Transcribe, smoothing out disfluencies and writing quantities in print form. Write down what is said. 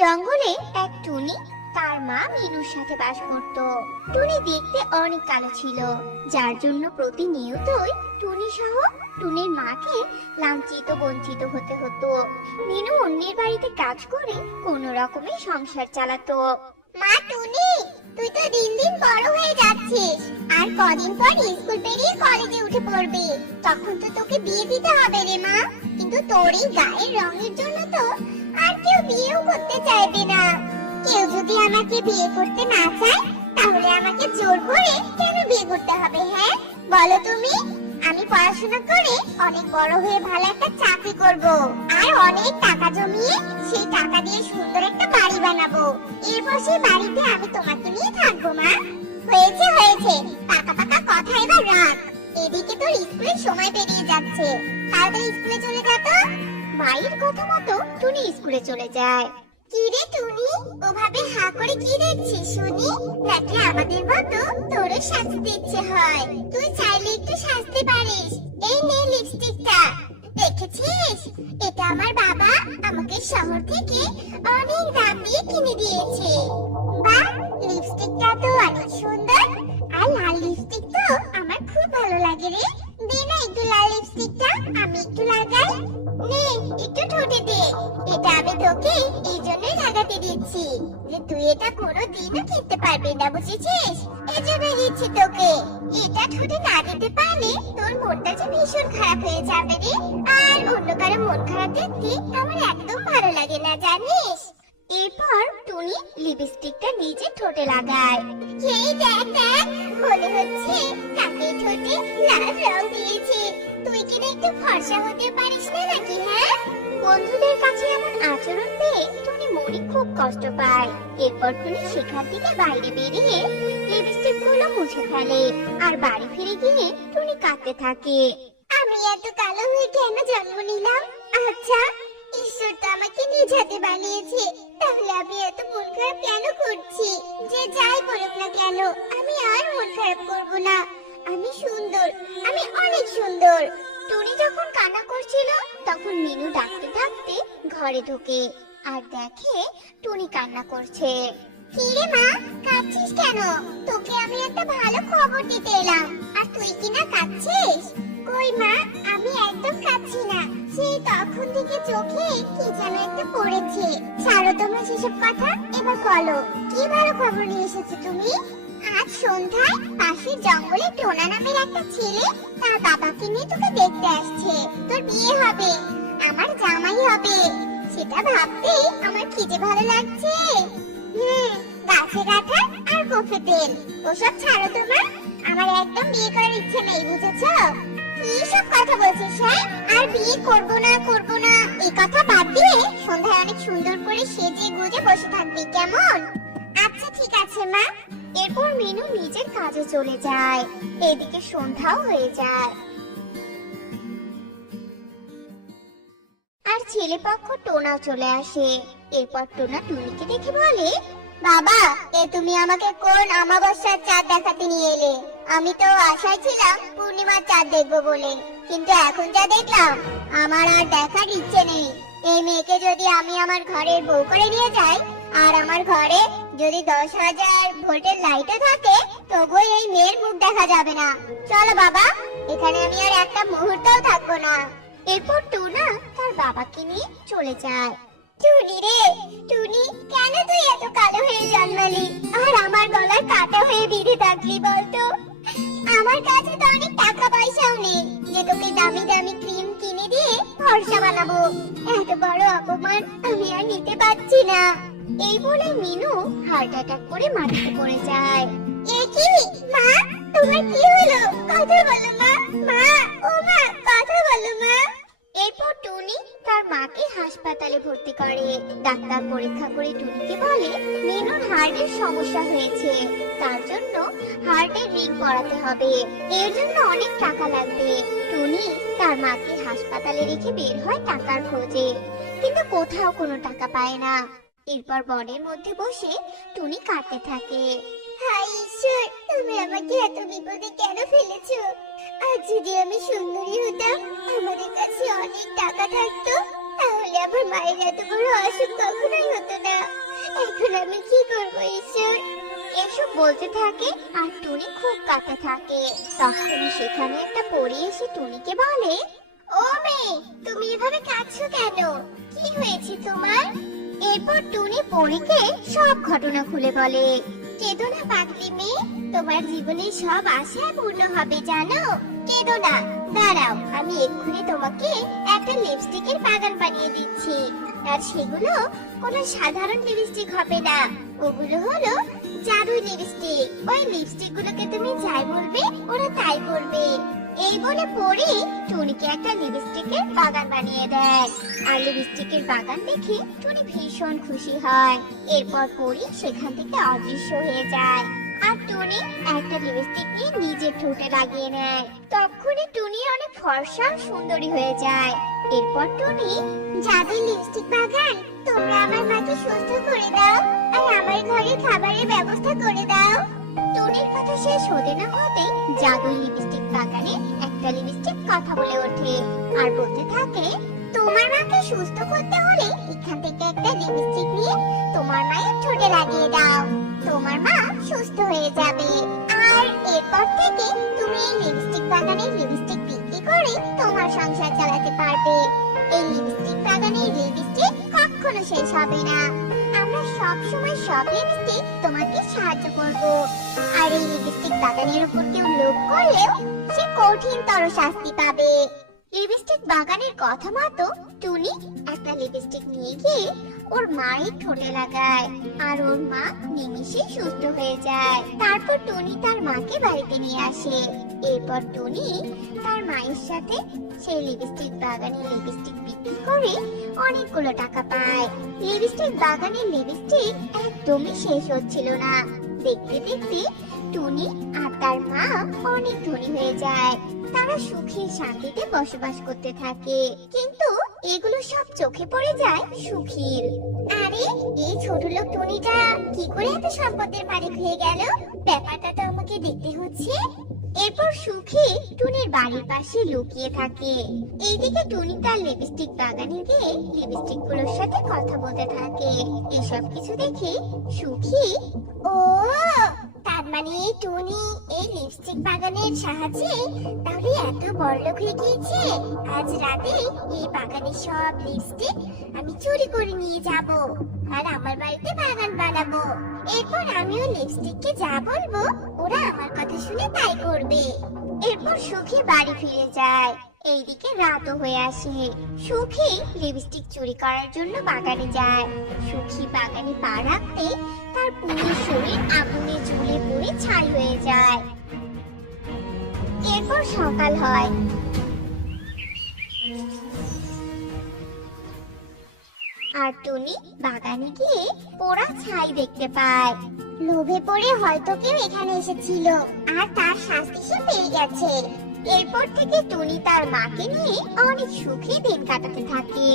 জঙ্গলে এক টুনি তার মা মিনুর সাথে বাস করত। টুনি দেখতে অনেক কালো ছিল, যার জন্য প্রতিনিয়তই টুনি সহ টুনির মাকে লাঞ্ছিত বঞ্চিত হতে হতো। মিনু অন্যের বাড়িতে কাজ করে কোনো রকমে সংসার চালাতো। মা টুনি, তুই তো দিন দিন বড় হয়ে যাচ্ছিস, আর কদিন পর স্কুল পেরিয়ে কলেজে উঠে পড়বি। তখন তো তোকে বিয়ে দিতে হবে রে মা। কিন্তু তোর এই গায়ের রঙের জন্য তো আর কেউ বিয়েও করতে চাইবে না। কেউ যদি আমাকে বিয়ে করতে না চায়, তাহলে আমাকে জোর করে কেন বিয়ে করতে হবে? হ্যাঁ বলো তুমি। আমি পড়াশোনা করে অনেক বড় হয়ে ভালো একটা চাকরি করব, আর অনেক টাকা জমিয়ে সেই টাকা দিয়ে সুন্দর একটা বাড়ি বানাবো। এরপর সেই বাড়িতে আমি তোমাকে নিয়ে থাকবো। মা হয়েছে হয়েছে, পাকা পাকা কথা এবার রাখ। এদিকে তোর স্কুলের সময় পেরিয়ে যাচ্ছে, তাড়াতাড়ি স্কুলে চলে যা তো। মায়ের কথা মতো টুনি স্কুলে চলে যায়। কি রে টুনি, ওভাবে হা করে কি দেখছিস শুনি? দেখলে আমাদের মতো তোরও সাজতে ইচ্ছে হয়। তুই চাইলে একটু সাজতে পারিস। এই নে লিপস্টিকটা, দেখেছিস? এটা আমার বাবা আমাকে শহর থেকে অনেক দাম দিয়ে কিনে দিয়েছে। বাহ, লিপস্টিকটা তো অনেক সুন্দর। আর লাল লিপস্টিক তো আমার খুব ভালো লাগে রে। দে না একটু লাল লিপস্টিকটা, আমি একটু লাগাই। নে একটু ঠোঁটে দে। এটা আমি তোকে এই জন্যই লাগাতে দিচ্ছি যে তুই এটা কোনোদিনও কিনতে পারবি না, বুঝেছিস? এই জন্য দিচ্ছি তোকে। এটা ঠোঁটে না দিতে পারলে তোর মনটা যে ভীষণ খারাপ হয়ে যাবে রে। আর অন্য কারো মন খারাপ দেখতে আমার একদম ভালো লাগে না, জানিস? এরপর টুনি লিপস্টিকটা নিজে ঠোঁটে লাগায়। এই দেখ দেখ, মনে হচ্ছে তাকে ঠোঁটে লাল রং দিয়েছে। তুই কি একটু ফর্সা হতে পারিস না নাকি? হ্যাঁ, বন্ধুদের কাছে এমন আচরণ পেয়ে টুনি মনে খুব কষ্ট পায়। এরপর টুনি সেখান থেকে বাইরে বেরিয়ে লিপস্টিক গুলো মুছে ফেলে, আর বাড়ি ফিরে গিয়ে টুনি কাঁদতে থাকে। আমি এত কালো হয়ে কেন জন্ম নিলাম? আচ্ছা, ঈশ্বর তো আমাকে নিজ হাতে বানিয়েছে, তাহলে আমি এত মন খারাপ কেন করছি? যে যাই বলুক না কেন, আমি আর মন খারাপ করব না। আমি সুন্দর, আমি অনেক সুন্দর। টুনি যখন কান্না করছিল, তখন মিনু ডাকতে ডাকতে ঘরে ঢোকে আর দেখে টুনি কান্না করছে। কি রে মা, কাঁদছিস কেন? তোকে আমি একটা ভালো খবর দিতে এলাম, আর তুই কিনা কাঁদছিস? কই মা, আমি একদম কাঁদছি না। সেই তখন থেকে চোখে কি যেন একটা পড়েছে। ছাড়ো তোমার সেসব কথা, এবার বলো কি ভালো খবর নিয়ে এসেছো তুমি? আজ সন্ধ্যায় পাশের জঙ্গলে টোনা নামের একটা ছেলে তার বাবাকে নিয়ে তোকে দেখতে আসছে। তোর বিয়ে হবে, আমার জামাই হবে। সেটা ভাবতেই আমার কি যে ভালো লাগছে। গাছে কাঁঠাল আর কফি তেল, ওসব ছাড়ো তোমার। আমার একদম বিয়ে করার ইচ্ছে নেই, বুঝেছো? কি সব কথা বলছিস? হ্যাঁ, আর বিয়ে করব না করব না এই কথা বাদ দিয়ে সন্ধ্যায় অনেক সুন্দর করে সেজে গুজে বসে থাকবি, কেমন? আচ্ছা ঠিক আছে মা। এরপর মিনু নিজের কাজে চলে যায়। এদিকে সন্ধ্যাও হয়ে যায়, আর ছেলে পক্ষ টোনাও চলে আসে। এরপর টোনা টুনিকে দেখে বলে, বাবা, এ তুমি আমাকে কোন অমাবস্যার চাঁদ দেখাতে নিয়ে এলে? আমি তো আশায় ছিলাম পূর্ণিমার চাঁদ দেখবো বলে, কিন্তু এখন যা দেখলাম আমার আর দেখার ইচ্ছে নেই। এই মেয়েকে যদি আমি আমার ঘরের বউ করে নিয়ে যাই, আর আমার ঘরে যদি 10,000 ভোল্টের লাইটও থাকে, তবুও এই মেয়ের মুখ দেখা যাবে না। চলো বাবা, এখানে আমি আর একটা মুহূর্তও থাকবো না। এরপর টোনা তার বাবাকে নিয়ে চলে যায়। টুনি রে, টুনি, কেন তুই এত কালো হয়ে জন্মালি আর আমার গলায় কাটা হয়ে বিঁধে থাকলি বলতো? আমার কাছে তো অনেক টাকা পয়সাও নেই যে তোকে দামি দামি ক্রিম কিনে দিয়ে ফর্সা বানাবো। এত বড় অপমান আমি আর নিতে পারছি না। এই বলে মিনু হার্ট অ্যাটাক করে মাটিতে পড়ে যায়। এ কি মা, তোমার কি হলো? কথা বলো মা। মা, ও মা, কথা বলো মা। এরপর টুনি তার মাকে হাসপাতালে ভর্তি করে। ডাক্তার পরীক্ষা করে টুনিকে বলে মিনুর হার্টের সমস্যা হয়েছে, তার জন্য হার্টের রিং পরাতে হবে। এর জন্য অনেক টাকা লাগবে। টুনি তার মাকে হাসপাতালে রেখে বের হয় টাকার খোঁজে, কিন্তু কোথাও কোনো টাকা পায় না। এরপর বনের মধ্যে বসে টুনি কাঁদতে থাকে। হায় ঈশ্বর, তুমি আমাকে এত বিপদে কেন ফেলেছো? আর যদি আমি সুন্দরী হতাম, আমাদের কাছে অনেক টাকা থাকতো, তাহলে আমার মায়ের এত বড় অসুখ কখনোই হতো না। এখন আমি কি করবো ঈশ্বর? এসব বলতে থাকে আর টুনি খুব কাঁদতে থাকে। তখনই সেখানে একটা পরী এসে টুনিকে বলে, ও মেয়ে, তুমি এভাবে কাঁদছো কেন? কি হয়েছে তোমার? এরপর টুনি পরীকে সব ঘটনা খুলে বলে। কেঁদো না পাগলি মেয়ে, তোমার জীবনে সব আশা পূর্ণ হবে জানো। কেঁদো না, দাঁড়াও, আমি এক্ষুনি তোমাকে একটা লিপস্টিকের বাগান বানিয়ে দিচ্ছি। আর সেগুলো কোনো সাধারণ লিপস্টিক হবে না, ওগুলো হলো জাদুই লিপস্টিক। ওই লিপস্টিক গুলোকে তুমি যাই বলবে ওরা তাই করবে। এই বলে পরি টুনিকে একটা লিপস্টিকের বাগান বানিয়ে দেয়। আর লিপস্টিকের বাগান দেখে টুনি ভীষণ খুশি হয়। এরপর পরি সেখান থেকে অদৃশ্য হয়ে যায়। আর টুনি একটা লিপস্টিক নিয়ে নিজের ঠোঁটে লাগিয়ে নেয়। তখনই টুনি অনেক ফর্সা সুন্দরী হয়ে যায়। এরপর টুনি, জাদুই লিপস্টিক বাগান, তোমরা আমার মাকে সুস্থ করে দাও আর আমার ঘরে খাবারের ব্যবস্থা করে দাও। টুনির কথা শেষ হতে না হতে জাদুই লিপস্টিক বাগানে একটা লিপস্টিক কথা বলে ওঠে আর বলতে থাকে, তোমার মাকে সুস্থ করতে হলে এখান থেকে একটা লিপস্টিক নিয়ে তোমার মায়ের ঠোঁটে লাগিয়ে দাও। তোমার মা সুস্থ হয়ে যাবে। আর এরপর থেকে তুমি এই লিপস্টিক বাগানের লিপস্টিক বিক্রি করে তোমার সংসার চালাতে পারবে। এই লিপস্টিক বাগানের লিপস্টিক কখনো শেষ হবে না। আমরা সব সময় সব লিপস্টিক তোমাকে সাহায্য করব। আর এই লিপস্টিক বাগানের উপর কেউ লোভ করলেও সে কঠিনতর শাস্তি পাবে। লিপস্টিক বাগানের কথা মতো টুনি একটা লিপস্টিক নিয়ে গিয়ে ওর মায়ের ঠোঁটে লাগায় আর ওর মা নিমিষে সুস্থ হয়ে যায়। তারপর টুনি তার মাকে বাড়িতে নিয়ে আসে। এরপর টুনি তার মায়ের সাথে সেই লিপস্টিক বাগানের লিপস্টিক বিক্রি করে অনেকগুলো টাকা পায়। লিপস্টিক বাগানের লিপস্টিক একদমই শেষ হচ্ছিল না। দেখতে দেখতে টুনি আর তার মা অনেক ধনী হয়ে যায়। তারা সুখে শান্তিতে বসবাস করতে থাকে। কিন্তু এগুলো সব চোখে পড়ে যায় সুখীর। আরে, এই ছোট লোক টুনিটা কি করে এত সম্পদের মালিক হয়ে গেল? ব্যাপারটা তো আমাকে দেখতে হচ্ছে। এরপর সুখী টুনির বাড়ির পাশে লুকিয়ে থাকে। এইদিকে টুনি তার লিপস্টিক বাগানে গিয়ে লিপস্টিক গুলোর সাথে কথা বলতে থাকে। এসব কিছু দেখে সুখী, ও তার মানে টুনি এই লিপস্টিক বাগানের সাহায্যে তাহলে এত বড়লোক হয়ে গিয়েছে। আজ রাতে এই বাগানের সব লিপস্টিক আমি চুরি করে নিয়ে যাব আর আমার বাড়িতে বাগান বানাবো। এরপর আমিও লিপস্টিককে যা বলবো ওরা আমার কথা শুনে তাই করবে। এরপর সুখী বাড়ি ফিরে যায়। এইদিকে রাতও হয়ে আসে। সুখী লিপস্টিক চুরি করার জন্য বাগানে যায়। সুখী বাগানে পা রাখতে তার পুরো শরীর আগুনে জ্বলে পুড়ে ছাই হয়ে যায়। এরপর সকাল হয়। আর টুনি বাগানে গিয়ে পোড়া ছাই দেখতে পায়। লোভে পড়ে হয়তো কেউ এখানে এসেছিল আর তার শাস্তি সে পেয়ে গেছে। এরপর থেকে টুনি তার মাকে নিয়ে অনেক সুখী দিন কাটাতে থাকে।